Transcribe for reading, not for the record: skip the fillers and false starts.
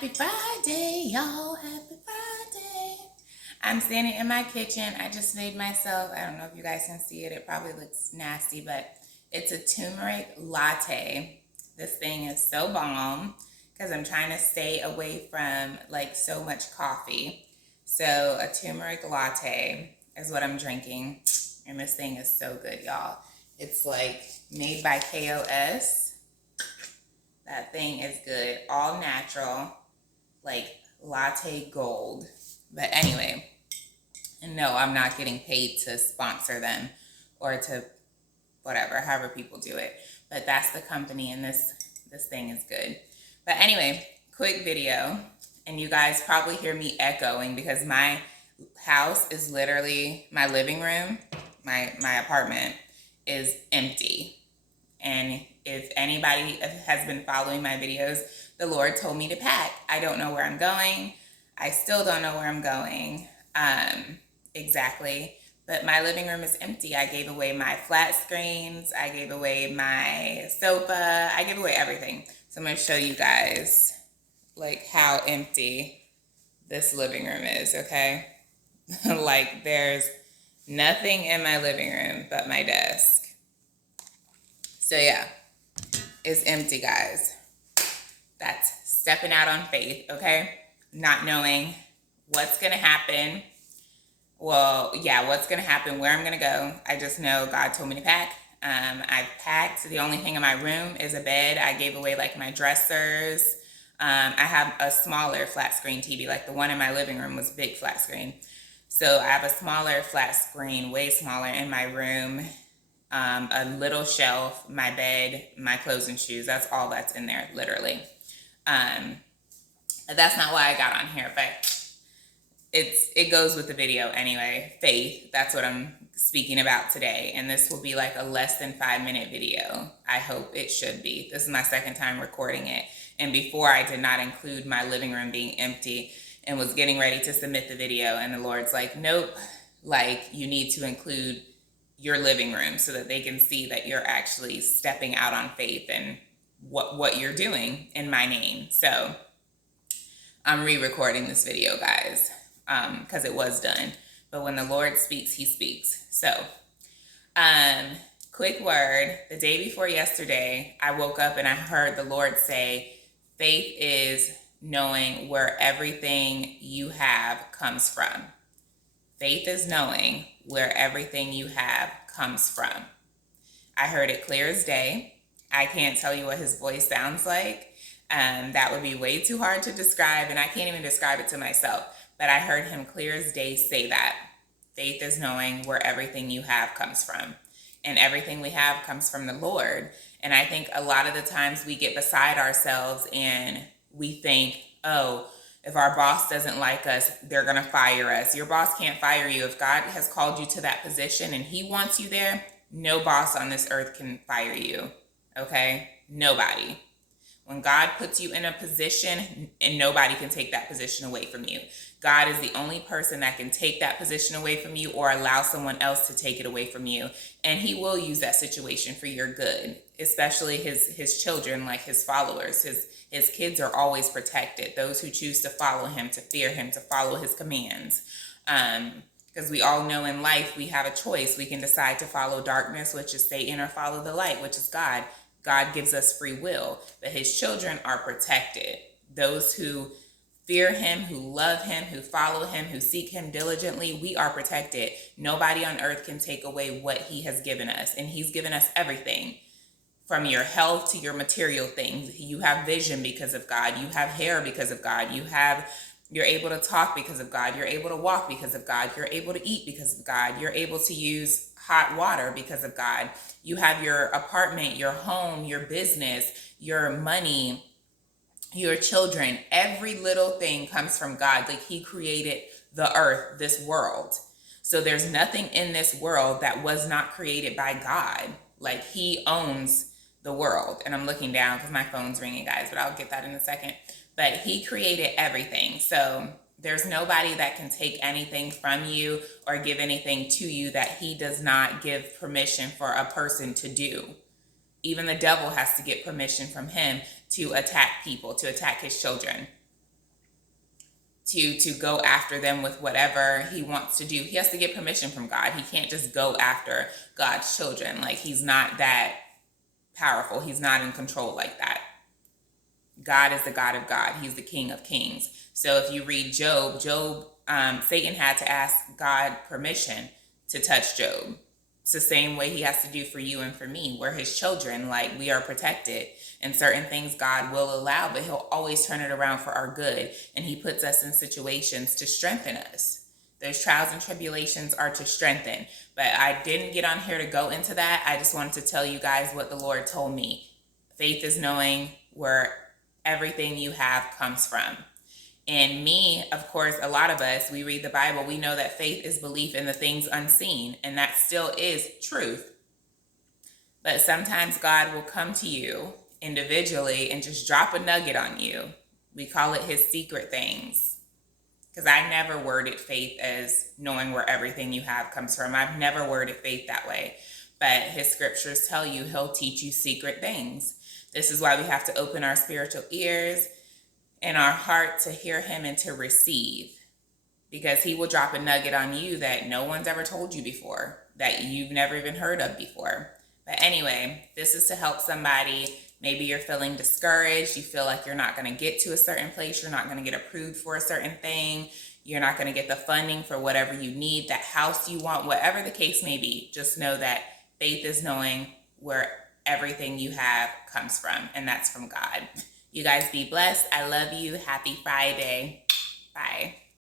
Happy Friday, y'all. Happy Friday. I'm standing in my kitchen. I just made myself, I don't know if you guys can see it. It probably looks nasty, but it's a turmeric latte. This thing is so bomb because I'm trying to stay away from like so much coffee. So a turmeric latte is what I'm drinking. And this thing is so good, y'all. It's like made by KOS. That thing is good. All natural, like latte gold. But anyway, and no, I'm not getting paid to sponsor them or to whatever, however people do it. But that's the company, and this thing is good. But anyway, quick video. And you guys probably hear me echoing because my house is literally, my living room, my apartment is empty. And if anybody has been following my videos, the Lord told me to pack. I don't know where I'm going. I still don't know where I'm going exactly. But my living room is empty. I gave away my flat screens. I gave away my sofa. I gave away everything. So I'm going to show you guys like how empty this living room is, okay? Like there's nothing in my living room but my desk. So yeah, it's empty, guys. That's stepping out on faith, okay? Not knowing what's going to happen. Well, yeah, what's going to happen, where I'm going to go. I just know God told me to pack. I've packed. The only thing in my room is a bed. I gave away like my dressers. I have a smaller flat screen TV. Like the one in my living room was big flat screen. So I have a smaller flat screen, way smaller in my room. A little shelf, my bed, my clothes and shoes. That's all that's in there, literally. That's not why I got on here, but it goes with the video anyway. Faith, that's what I'm speaking about today. And this will be like a less than 5-minute video. I hope it should be. This is my second time recording it. And before I did not include my living room being empty and was getting ready to submit the video. And the Lord's like, nope, like you need to include your living room so that they can see that you're actually stepping out on faith and what you're doing in my name. So I'm re-recording this video, guys, because it was done. But when the Lord speaks, he speaks. So quick word. The day before yesterday, I woke up and I heard the Lord say, faith is knowing where everything you have comes from. Faith is knowing where everything you have comes from. I heard it clear as day. I can't tell you what his voice sounds like. That would be way too hard to describe, and I can't even describe it to myself. But I heard him clear as day say that. Faith is knowing where everything you have comes from. And everything we have comes from the Lord. And I think a lot of the times we get beside ourselves and we think, oh, if our boss doesn't like us, they're going to fire us. Your boss can't fire you. If God has called you to that position and he wants you there, no boss on this earth can fire you. Okay? Nobody. When God puts you in a position, and nobody can take that position away from you. God is the only person that can take that position away from you or allow someone else to take it away from you. And he will use that situation for your good, especially his children, like his followers. His kids are always protected. Those who choose to follow him, to fear him, to follow his commands. Because we all know in life we have a choice. We can decide to follow darkness, which is Satan, or follow the light, which is God. God gives us free will, but his children are protected. Those who fear him, who love him, who follow him, who seek him diligently, we are protected. Nobody on earth can take away what he has given us, and he's given us everything. From your health to your material things. You have vision because of God. You have hair because of God. You're able to talk because of God. You're able to walk because of God. You're able to eat because of God. You're able to use hot water because of God. You have your apartment, your home, your business, your money, your children. Every little thing comes from God. Like he created the earth, this world. So there's nothing in this world that was not created by God. Like he owns the world. And I'm looking down because my phone's ringing, guys, but I'll get that in a second. But he created everything. So there's nobody that can take anything from you or give anything to you that he does not give permission for a person to do. Even the devil has to get permission from him to attack people, to attack his children. to go after them with whatever he wants to do. He has to get permission from God. He can't just go after God's children. Like, he's not that powerful. He's not in control like that. God is the God of God. He's the King of Kings. So if you read Job, Satan had to ask God permission to touch Job. It's the same way he has to do for you and for me. We're his children. Like, we are protected. And certain things God will allow, but he'll always turn it around for our good. And he puts us in situations to strengthen us. Those trials and tribulations are to strengthen. But I didn't get on here to go into that. I just wanted to tell you guys what the Lord told me. Faith is knowing where everything you have comes from. And me, of course, a lot of us, we read the Bible, we know that faith is belief in the things unseen, and that still is truth. But sometimes God will come to you individually and just drop a nugget on you. We call it his secret things. Because I never worded faith as knowing where everything you have comes from. I've never worded faith that way. But his scriptures tell you he'll teach you secret things. This is why we have to open our spiritual ears and our heart to hear him and to receive. Because he will drop a nugget on you that no one's ever told you before, that you've never even heard of before. But anyway, this is to help somebody. Maybe you're feeling discouraged. You feel like you're not going to get to a certain place. You're not going to get approved for a certain thing. You're not going to get the funding for whatever you need, that house you want, whatever the case may be. Just know that faith is knowing where everything you have comes from, and that's from God. You guys be blessed. I love you. Happy Friday. Bye.